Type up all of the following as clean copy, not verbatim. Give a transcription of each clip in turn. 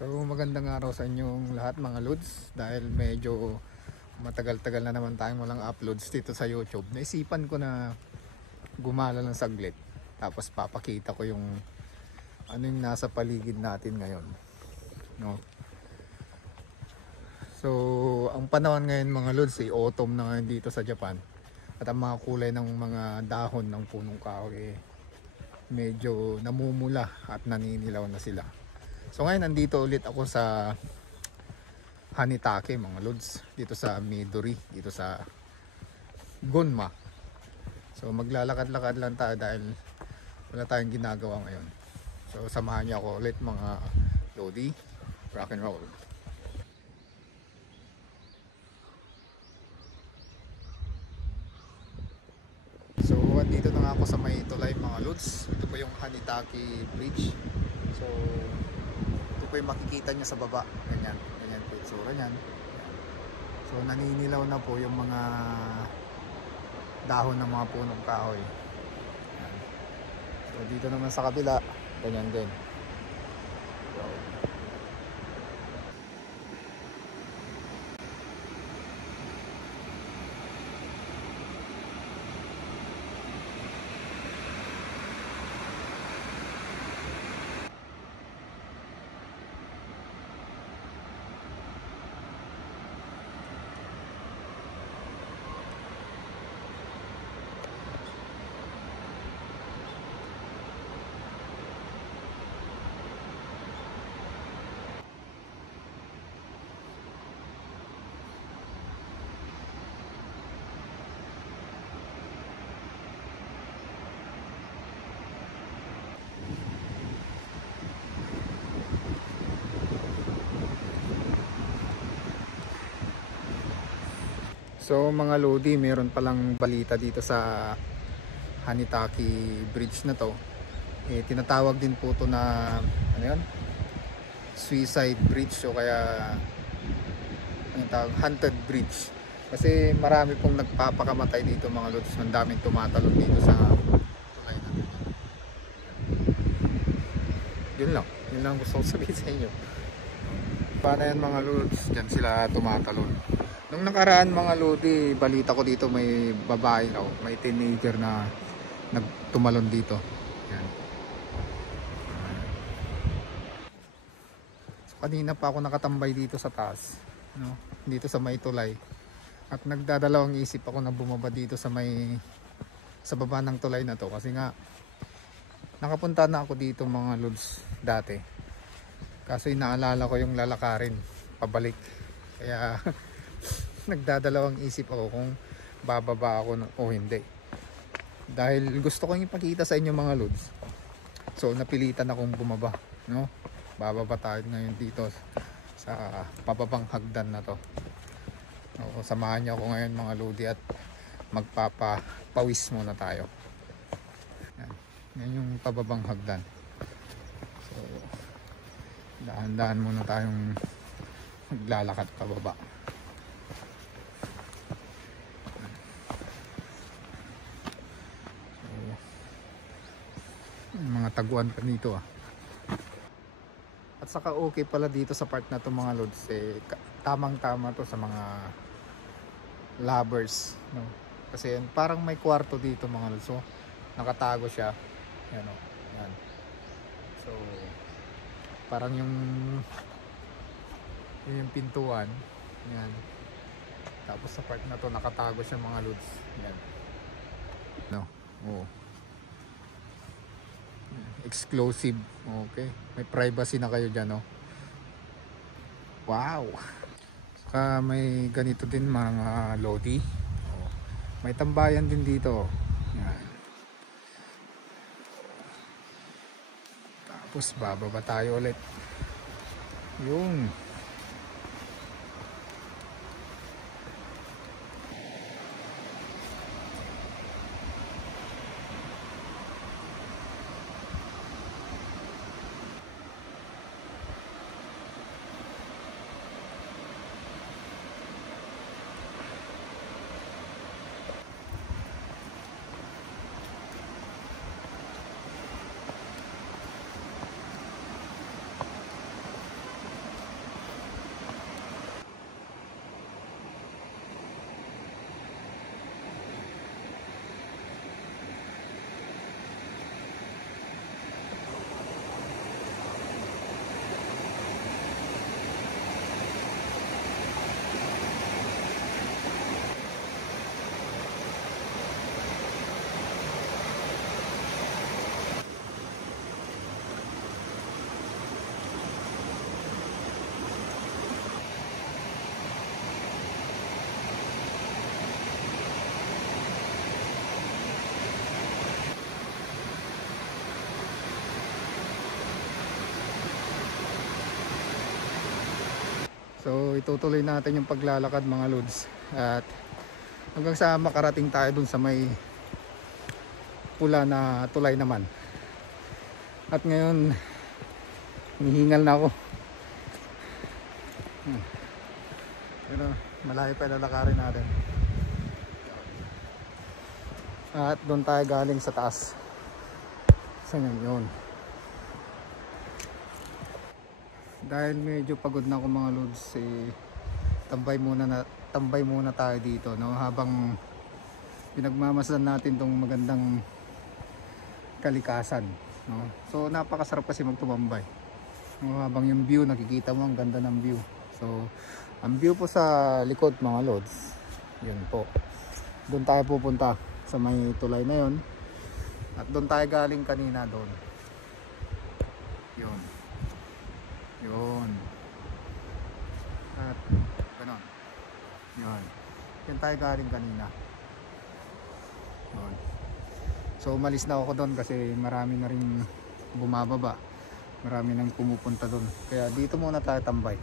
So magandang araw sa inyong lahat mga lods. Dahil medyo matagal-tagal na naman tayong walang uploads dito sa YouTube, naisipan ko na gumala lang saglit. Tapos papakita ko yung ano yung nasa paligid natin ngayon, no? So ang panahon ngayon mga lods ay autumn na ngayon dito sa Japan. At ang mga kulay ng mga dahon ng punong kahoy medyo namumula at naninilaw na sila. So ngayon nandito ulit ako sa Hanitake mga lods, dito sa Midori, dito sa Gunma. So maglalakad-lakad lang tayo dahil wala tayong ginagawa ngayon. So samahan niyo ako ulit mga lodi. Rock and roll. So dito na nga ako sa may tulay mga lods. Ito po yung Hanitake Bridge. So ito po yung makikita nyo sa baba. Ganyan, ganyan po yung tsura nyan. So naninilaw na po yung mga dahon ng mga punong kahoy. Yan. So dito naman sa kabila, ganyan din. So, So mga lodi, meron palang balita dito sa Hanitake Bridge na to. Tinatawag din po to na ano yun? Suicide Bridge o kaya ano tawag? Haunted Bridge. Kasi marami pong nagpapakamatay dito mga lods. Ang daming tumatalon dito sa tulay na dito. Yun lang gusto kong sabihin sa inyo. Paano yan mga lods? Diyan sila tumatalon. Nung nakaraan mga lodi, balita ko dito may babae daw, may teenager na nagtumalon dito. Yan. So, kanina pa ako nakatambay dito sa taas, no? Dito sa may tulay. At nagdadalawang isip ako na bumaba dito sa baba ng tulay na to kasi nga nakapunta na ako dito mga lods dati. Kaso inaalala ko yung lalakarin pabalik. Kaya nagdadalawang isip ako kung bababa ako o hindi, dahil gusto kong ipakita sa inyo mga lods. So napilitan akong bumaba, no? Bababa tayo ngayon dito sa pababang hagdan na to. So, samahan niyo ako ngayon mga lodi at magpapawis muna tayo. Yan yung pababang hagdan. So dahan-dahan muna tayong maglalakad pababa. Mga taguan pa dito At saka okay pala dito sa part na to mga lods, tamang tama to sa mga lovers, no? Kasi parang may kwarto dito mga lods. So nakatago siya. Yan o. Yan. So parang yung pintuan. Yan. Tapos sa part na to nakatago siya mga lods. Yan. No. Oo. Exclusive. Okay. May privacy na kayo dyan, no? Wow. Saka may ganito din mga lodi. May tambayan din dito. Yan. Tapos bababa tayo ulit. Yung So itutuloy natin yung paglalakad mga lods, at hanggang sa makarating tayo dun sa may pula na tulay naman. At ngayon hinihingal na ako. Pero malayo pa lalakarin natin. At doon tayo galing sa taas. Saan yun? Dahil medyo pagod na ako mga lods, tambay muna tayo dito, no, habang pinagmamasdan natin tong magandang kalikasan, no. So napakasarap kasi magtumambay, no, habang yung view nakikita mo, ang ganda ng view. So ang view po sa likod mga lods, yun po, doon tayo pupunta sa may tulay na yun, at doon tayo galing kanina, doon yun. At ganon, yun, yan tayo galing kanina, yun. So umalis na ako doon kasi marami na rin bumababa, marami nang pumupunta doon, kaya dito muna tayo tambay.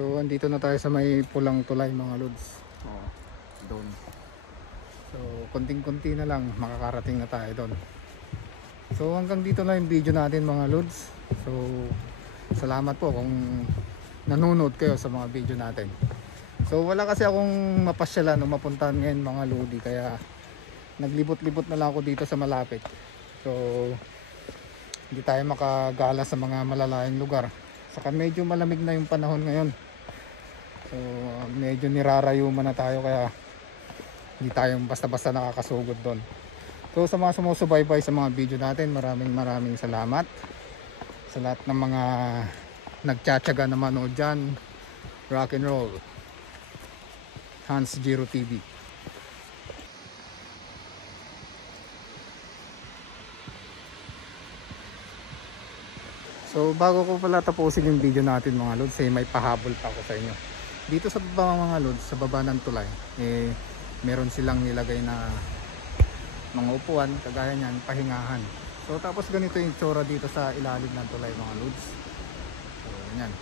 So andito na tayo sa may pulang tulay mga lods. Doon. So konting-konti na lang makakarating na tayo doon. So hanggang dito na yung video natin mga lods. So salamat po kung nanonood kayo sa mga video natin. So wala kasi akong mapasyalan o mapuntahan ngayon mga lodi, kaya naglibot-libot na lang ako dito sa malapit. So hindi tayo makagala sa mga malalayang lugar. Saka medyo malamig na yung panahon ngayon. So medyo nirarayuman na tayo, kaya hindi tayo basta-basta nakakasugod doon. So sa mga sumusubaybay sa mga video natin, maraming salamat. Sa lahat ng mga nagtsatsaga na manood dyan, rock and roll. Hans Giro TV. So bago ko pala tapusin yung video natin mga lods, may pahabol pa ako sa inyo. Dito sa baba mga lods, sa baba ng tulay, meron silang nilagay na mga upuan, kagaya niyan, pahingahan. So tapos ganito yung tsura dito sa ilalim ng tulay mga lods. So yan.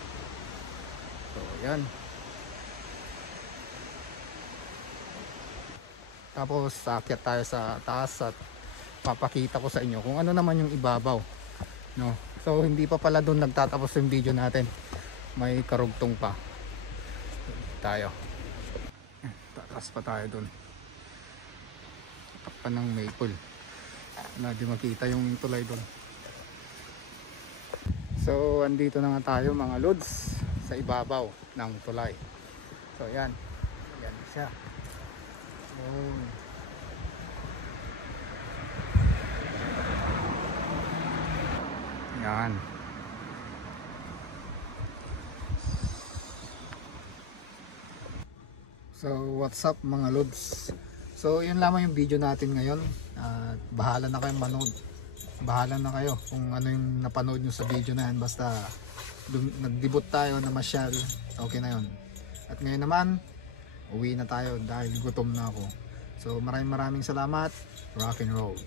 So yan. Tapos aakyat tayo sa taas at papakita ko sa inyo kung ano naman yung ibabaw, no? So hindi pa pala doon nagtatapos yung video natin, may karugtong pa tayo. Tataas pa tayo doon, tapak ng maple, wala di makita yung tulay doon. So andito na nga tayo mga lods sa ibabaw ng tulay. So yan siya. Yan. So what's up mga lods? So yun lamang yung video natin ngayon. Bahala na kayong manood. Bahala na kayo kung ano yung napanood nyo sa video na yan. Basta nagdebut tayo na masyal, okay na yun. At ngayon naman, uwi na tayo dahil gutom na ako. So maraming salamat. Rock and roll.